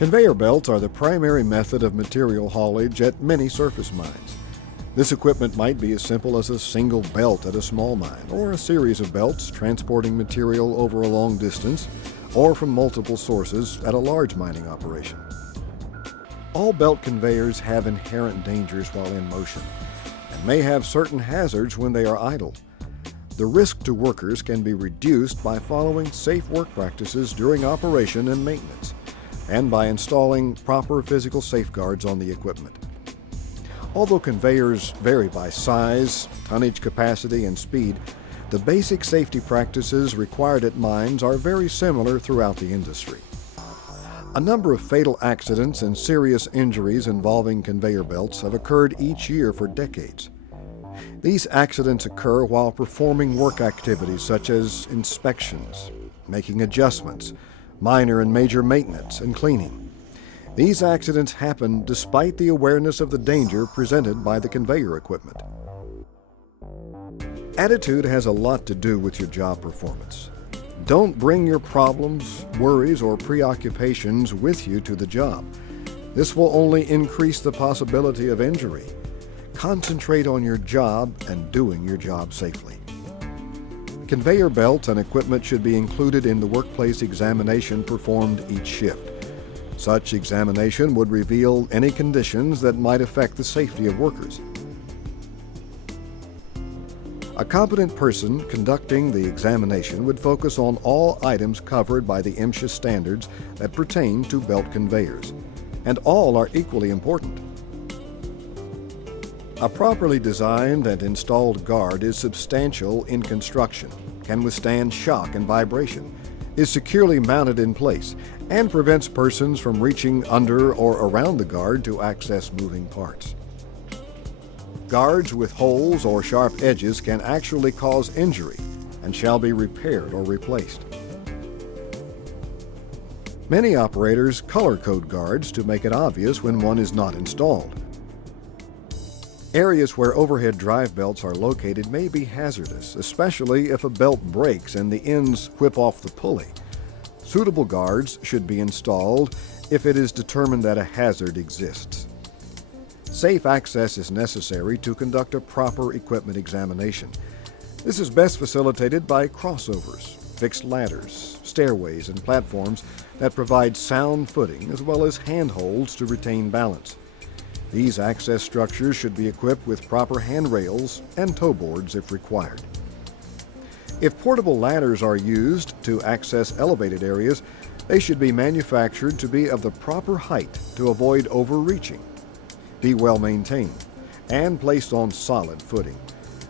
Conveyor belts are the primary method of material haulage at many surface mines. This equipment might be as simple as a single belt at a small mine, or a series of belts transporting material over a long distance, or from multiple sources at a large mining operation. All belt conveyors have inherent dangers while in motion, and may have certain hazards when they are idle. The risk to workers can be reduced by following safe work practices during operation and maintenance, and by installing proper physical safeguards on the equipment. Although conveyors vary by size, tonnage capacity, and speed, the basic safety practices required at mines are very similar throughout the industry. A number of fatal accidents and serious injuries involving conveyor belts have occurred each year for decades. These accidents occur while performing work activities such as inspections, making adjustments, minor and major maintenance, and cleaning. These accidents happen despite the awareness of the danger presented by the conveyor equipment. Attitude has a lot to do with your job performance. Don't bring your problems, worries, or preoccupations with you to the job. This will only increase the possibility of injury. Concentrate on your job and doing your job safely. Conveyor belts and equipment should be included in the workplace examination performed each shift. Such examination would reveal any conditions that might affect the safety of workers. A competent person conducting the examination would focus on all items covered by the MSHA standards that pertain to belt conveyors, and all are equally important. A properly designed and installed guard is substantial in construction, can withstand shock and vibration, is securely mounted in place, and prevents persons from reaching under or around the guard to access moving parts. Guards with holes or sharp edges can actually cause injury and shall be repaired or replaced. Many operators color code guards to make it obvious when one is not installed. Areas where overhead drive belts are located may be hazardous, especially if a belt breaks and the ends whip off the pulley. Suitable guards should be installed if it is determined that a hazard exists. Safe access is necessary to conduct a proper equipment examination. This is best facilitated by crossovers, fixed ladders, stairways, and platforms that provide sound footing as well as handholds to retain balance. These access structures should be equipped with proper handrails and toe boards if required. If portable ladders are used to access elevated areas, they should be manufactured to be of the proper height to avoid overreaching, be well maintained, and placed on solid footing.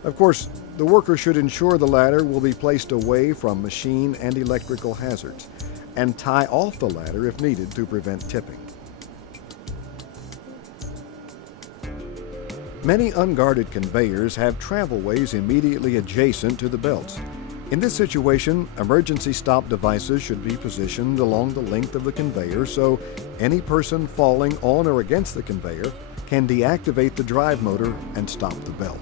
Of course, the worker should ensure the ladder will be placed away from machine and electrical hazards, and tie off the ladder if needed to prevent tipping. Many unguarded conveyors have travelways immediately adjacent to the belts. In this situation, emergency stop devices should be positioned along the length of the conveyor so any person falling on or against the conveyor can deactivate the drive motor and stop the belt.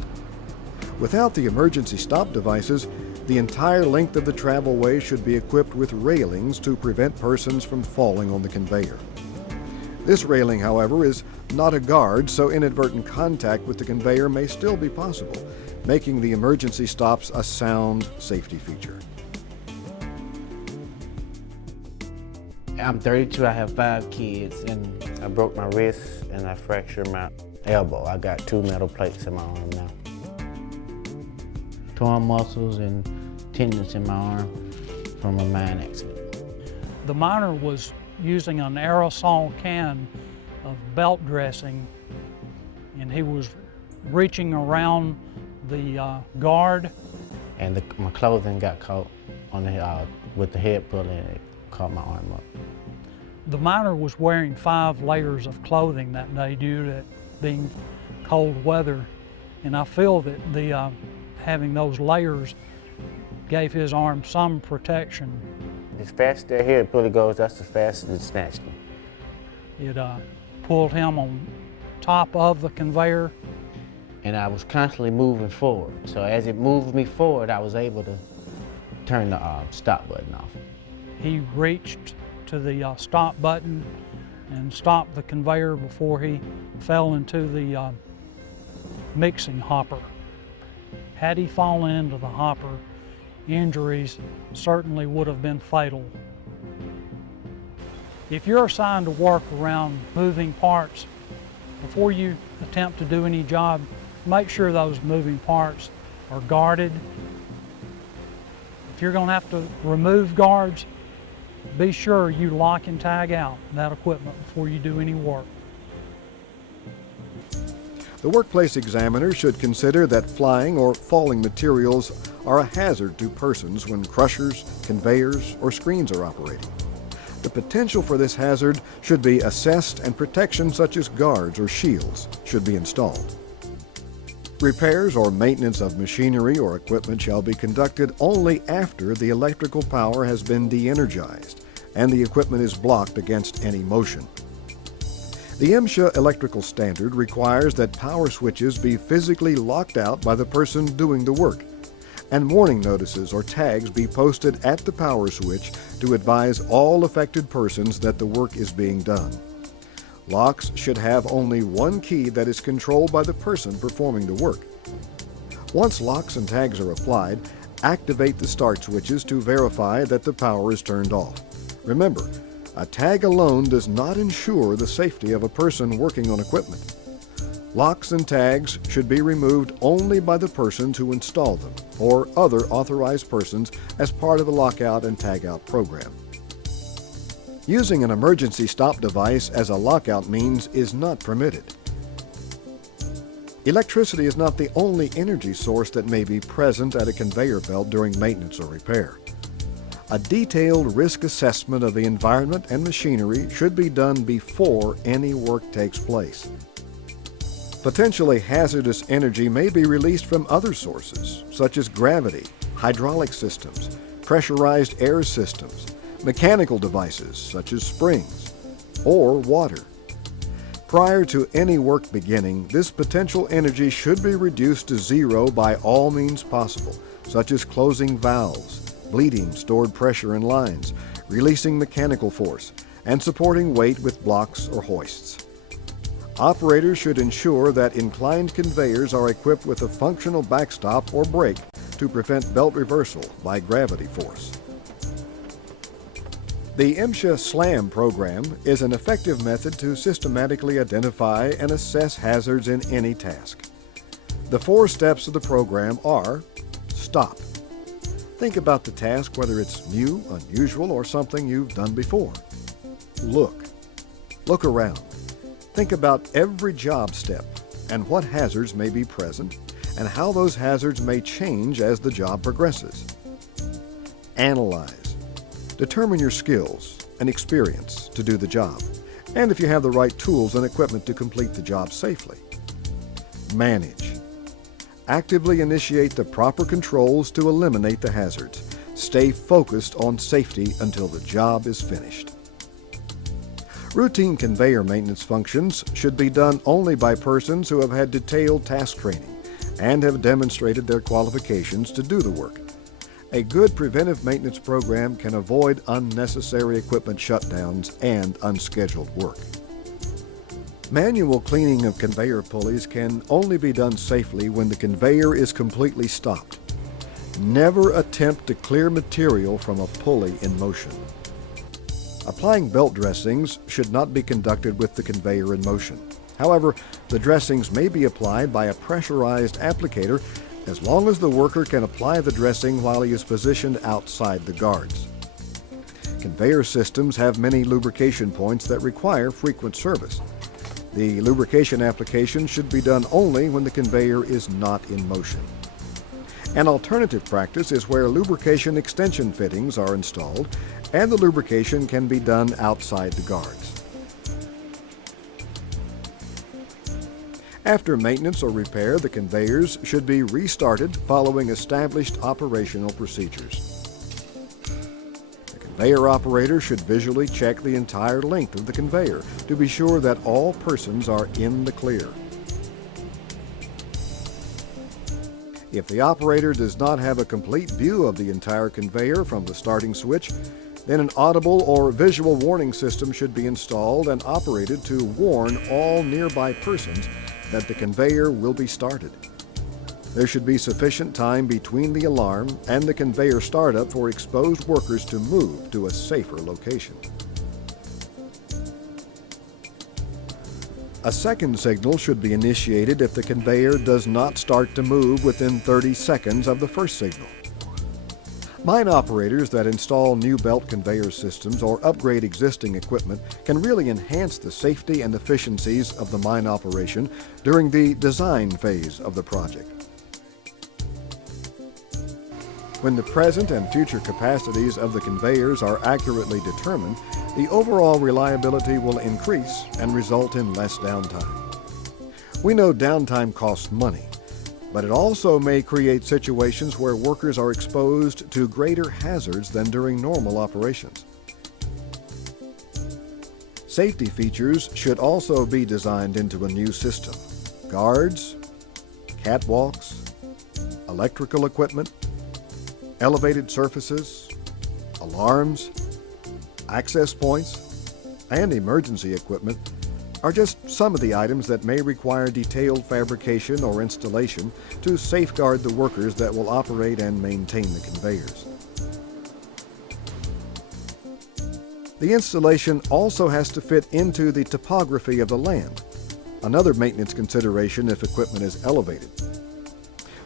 Without the emergency stop devices, the entire length of the travelway should be equipped with railings to prevent persons from falling on the conveyor. This railing, however, is not a guard, so inadvertent contact with the conveyor may still be possible, making the emergency stops a sound safety feature. I'm 32, I have 5 kids, and I broke my wrist and I fractured my elbow. I got 2 metal plates in my arm now. Torn muscles and tendons in my arm from a mine accident. The miner was using an aerosol can of belt dressing, and he was reaching around the guard. And my clothing got caught on the, with the head pulley, and it caught my arm up. The miner was wearing 5 layers of clothing that day due to it being cold weather, and I feel that the having those layers gave his arm some protection. As fast as that head pulley goes, that's as fast as it snatched me. It pulled him on top of the conveyor. And I was constantly moving forward. So as it moved me forward, I was able to turn the stop button off. He reached to the stop button and stopped the conveyor before he fell into the mixing hopper. Had he fallen into the hopper, injuries certainly would have been fatal. If you're assigned to work around moving parts, before you attempt to do any job, make sure those moving parts are guarded. If you're going to have to remove guards, be sure you lock and tag out that equipment before you do any work. The workplace examiner should consider that flying or falling materials are a hazard to persons when crushers, conveyors, or screens are operating. The potential for this hazard should be assessed and protection such as guards or shields should be installed. Repairs or maintenance of machinery or equipment shall be conducted only after the electrical power has been de-energized and the equipment is blocked against any motion. The MSHA electrical standard requires that power switches be physically locked out by the person doing the work, and warning notices or tags be posted at the power switch to advise all affected persons that the work is being done. Locks should have only one key that is controlled by the person performing the work. Once locks and tags are applied, activate the start switches to verify that the power is turned off. Remember, a tag alone does not ensure the safety of a person working on equipment. Locks and tags should be removed only by the persons who install them or other authorized persons as part of the lockout and tagout program. Using an emergency stop device as a lockout means is not permitted. Electricity is not the only energy source that may be present at a conveyor belt during maintenance or repair. A detailed risk assessment of the environment and machinery should be done before any work takes place. Potentially hazardous energy may be released from other sources, such as gravity, hydraulic systems, pressurized air systems, mechanical devices such as springs, or water. Prior to any work beginning, this potential energy should be reduced to zero by all means possible, such as closing valves, bleeding stored pressure in lines, releasing mechanical force, and supporting weight with blocks or hoists. Operators should ensure that inclined conveyors are equipped with a functional backstop or brake to prevent belt reversal by gravity force. The MSHA SLAM program is an effective method to systematically identify and assess hazards in any task. The 4 steps of the program are: stop. Think about the task, whether it's new, unusual, or something you've done before. Look. Look around. Think about every job step and what hazards may be present and how those hazards may change as the job progresses. Analyze. Determine your skills and experience to do the job, and if you have the right tools and equipment to complete the job safely. Manage. Actively initiate the proper controls to eliminate the hazards. Stay focused on safety until the job is finished. Routine conveyor maintenance functions should be done only by persons who have had detailed task training and have demonstrated their qualifications to do the work. A good preventive maintenance program can avoid unnecessary equipment shutdowns and unscheduled work. Manual cleaning of conveyor pulleys can only be done safely when the conveyor is completely stopped. Never attempt to clear material from a pulley in motion. Applying belt dressings should not be conducted with the conveyor in motion. However, the dressings may be applied by a pressurized applicator as long as the worker can apply the dressing while he is positioned outside the guards. Conveyor systems have many lubrication points that require frequent service. The lubrication application should be done only when the conveyor is not in motion. An alternative practice is where lubrication extension fittings are installed and the lubrication can be done outside the guards. After maintenance or repair, the conveyors should be restarted following established operational procedures. The conveyor operator should visually check the entire length of the conveyor to be sure that all persons are in the clear. If the operator does not have a complete view of the entire conveyor from the starting switch, then an audible or visual warning system should be installed and operated to warn all nearby persons that the conveyor will be started. There should be sufficient time between the alarm and the conveyor startup for exposed workers to move to a safer location. A second signal should be initiated if the conveyor does not start to move within 30 seconds of the first signal. Mine operators that install new belt conveyor systems or upgrade existing equipment can really enhance the safety and efficiencies of the mine operation during the design phase of the project. When the present and future capacities of the conveyors are accurately determined, the overall reliability will increase and result in less downtime. We know downtime costs money, but it also may create situations where workers are exposed to greater hazards than during normal operations. Safety features should also be designed into a new system. Guards, catwalks, electrical equipment, elevated surfaces, alarms, access points, and emergency equipment are just some of the items that may require detailed fabrication or installation to safeguard the workers that will operate and maintain the conveyors. The installation also has to fit into the topography of the land, another maintenance consideration if equipment is elevated.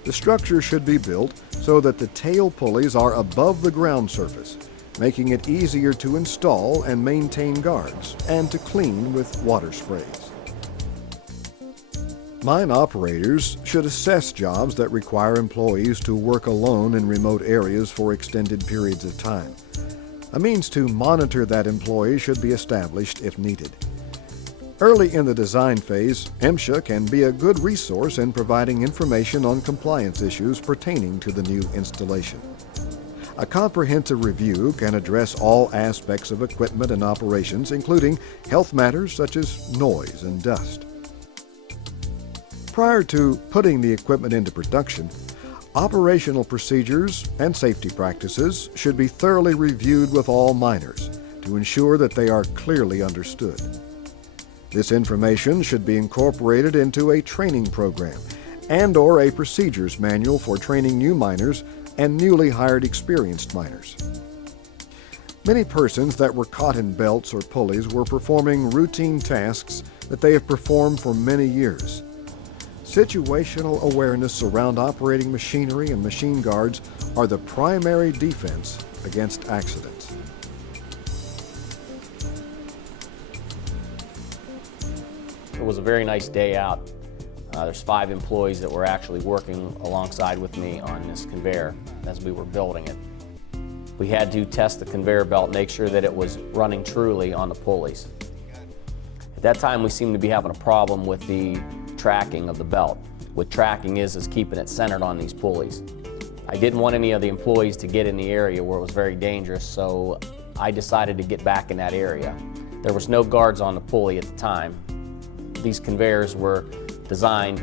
The structure should be built so that the tail pulleys are above the ground surface, making it easier to install and maintain guards and to clean with water sprays. Mine operators should assess jobs that require employees to work alone in remote areas for extended periods of time. A means to monitor that employee should be established if needed. Early in the design phase, MSHA can be a good resource in providing information on compliance issues pertaining to the new installation. A comprehensive review can address all aspects of equipment and operations, including health matters such as noise and dust. Prior to putting the equipment into production, operational procedures and safety practices should be thoroughly reviewed with all miners to ensure that they are clearly understood. This information should be incorporated into a training program and/or a procedures manual for training new miners and newly hired experienced miners. Many persons that were caught in belts or pulleys were performing routine tasks that they have performed for many years. Situational awareness around operating machinery and machine guards are the primary defense against accidents. It was a very nice day out. There's 5 employees that were actually working alongside with me on this conveyor as we were building it. We had to test the conveyor belt, make sure that it was running truly on the pulleys. At that time, we seemed to be having a problem with the tracking of the belt. What tracking is keeping it centered on these pulleys. I didn't want any of the employees to get in the area where it was very dangerous, so I decided to get back in that area. There was no guards on the pulley at the time. These conveyors were designed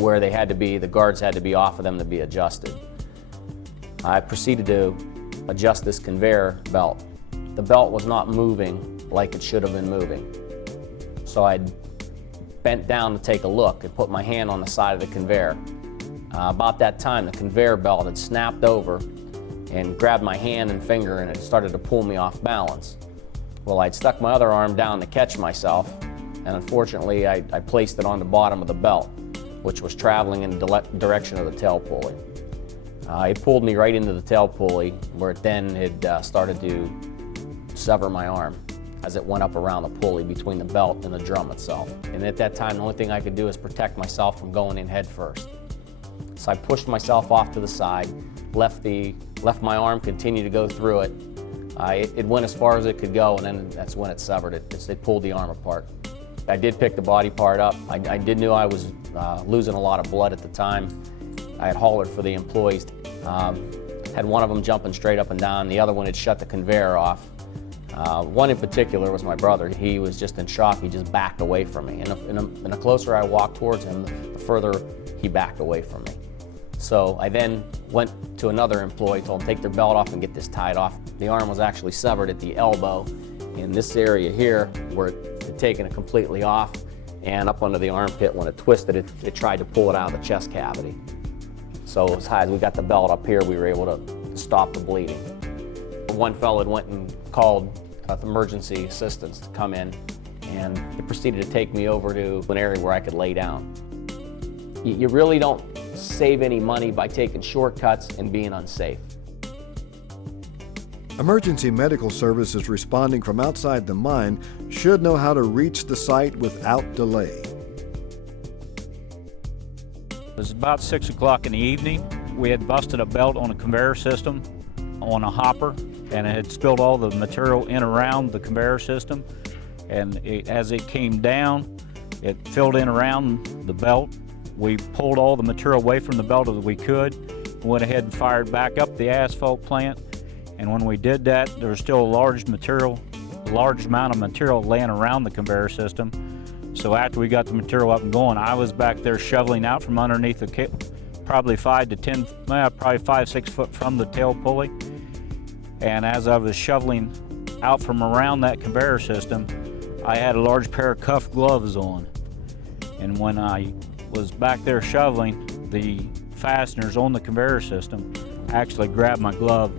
where they had to be, the guards had to be off of them to be adjusted. I proceeded to adjust this conveyor belt. The belt was not moving like it should have been moving. So I bent down to take a look and put my hand on the side of the conveyor. About that time, the conveyor belt had snapped over and grabbed my hand and finger, and it started to pull me off balance. Well, I'd stuck my other arm down to catch myself, and unfortunately I placed it on the bottom of the belt, which was traveling in the direction of the tail pulley. It pulled me right into the tail pulley, where it then had started to sever my arm as it went up around the pulley between the belt and the drum itself. And at that time, the only thing I could do is protect myself from going in head first. So I pushed myself off to the side, left my arm continue to go through it. It went as far as it could go, and then that's when it severed it. It pulled the arm apart. I did pick the body part up. I did know I was losing a lot of blood at the time. I had hollered for the employees. Had one of them jumping straight up and down. The other one had shut the conveyor off. One in particular was my brother. He was just in shock. He just backed away from me. And the closer I walked towards him, the further he backed away from me. So I then went to another employee, told him take their belt off and get this tied off. The arm was actually severed at the elbow in this area here where it had taken it completely off, and up under the armpit when it twisted it tried to pull it out of the chest cavity. So as high as we got the belt up here, we were able to stop the bleeding. One fellow had went and called emergency assistance to come in, and he proceeded to take me over to an area where I could lay down. You really don't save any money by taking shortcuts and being unsafe. Emergency medical services responding from outside the mine should know how to reach the site without delay. It was about 6 o'clock in the evening. We had busted a belt on a conveyor system on a hopper, and it had spilled all the material in around the conveyor system. And as it came down, it filled in around the belt. We pulled all the material away from the belt as we could, went ahead and fired back up the asphalt plant. And when we did that, there was still a large amount of material laying around the conveyor system. So after we got the material up and going, I was back there shoveling out from underneath the kit, probably 5-6 foot from the tail pulley. And as I was shoveling out from around that conveyor system, I had a large pair of cuff gloves on. And when I was back there shoveling, the fasteners on the conveyor system actually grabbed my glove,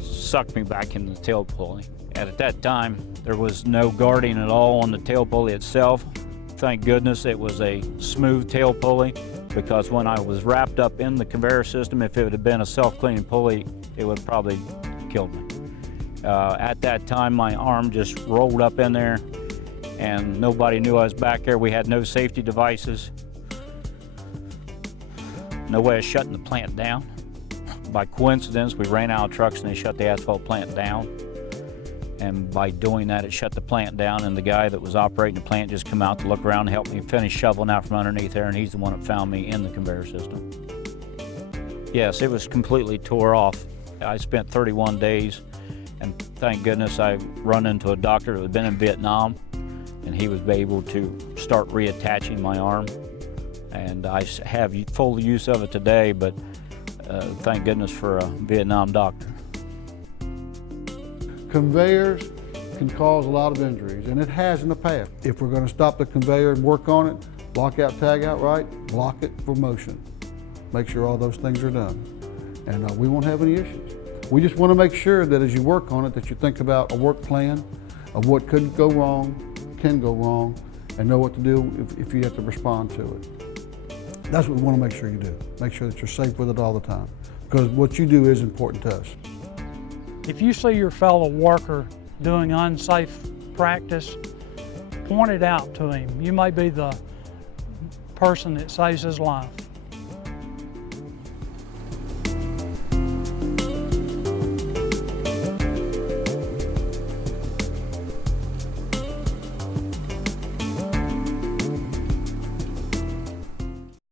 sucked me back into the tail pulley. And at that time, there was no guarding at all on the tail pulley itself. Thank goodness it was a smooth tail pulley, because when I was wrapped up in the conveyor system, if it had been a self-cleaning pulley, it would have probably killed me. At that time, my arm just rolled up in there, and nobody knew I was back there. We had no safety devices, no way of shutting the plant down. By coincidence, we ran out of trucks and they shut the asphalt plant down. And by doing that, it shut the plant down, and the guy that was operating the plant just come out to look around and help me finish shoveling out from underneath there, and he's the one that found me in the conveyor system. Yes, it was completely tore off. I spent 31 days, and thank goodness I run into a doctor that had been in Vietnam, and he was able to start reattaching my arm. And I have full use of it today, but thank goodness for a Vietnam doctor. Conveyors can cause a lot of injuries, and it has in the past. If we're going to stop the conveyor and work on it, block out, tag out right, block it for motion. Make sure all those things are done, and we won't have any issues. We just want to make sure that as you work on it, that you think about a work plan of what could go wrong, can go wrong, and know what to do if you have to respond to it. That's what we want to make sure you do. Make sure that you're safe with it all the time, because what you do is important to us. If you see your fellow worker doing unsafe practice, point it out to him. You may be the person that saves his life.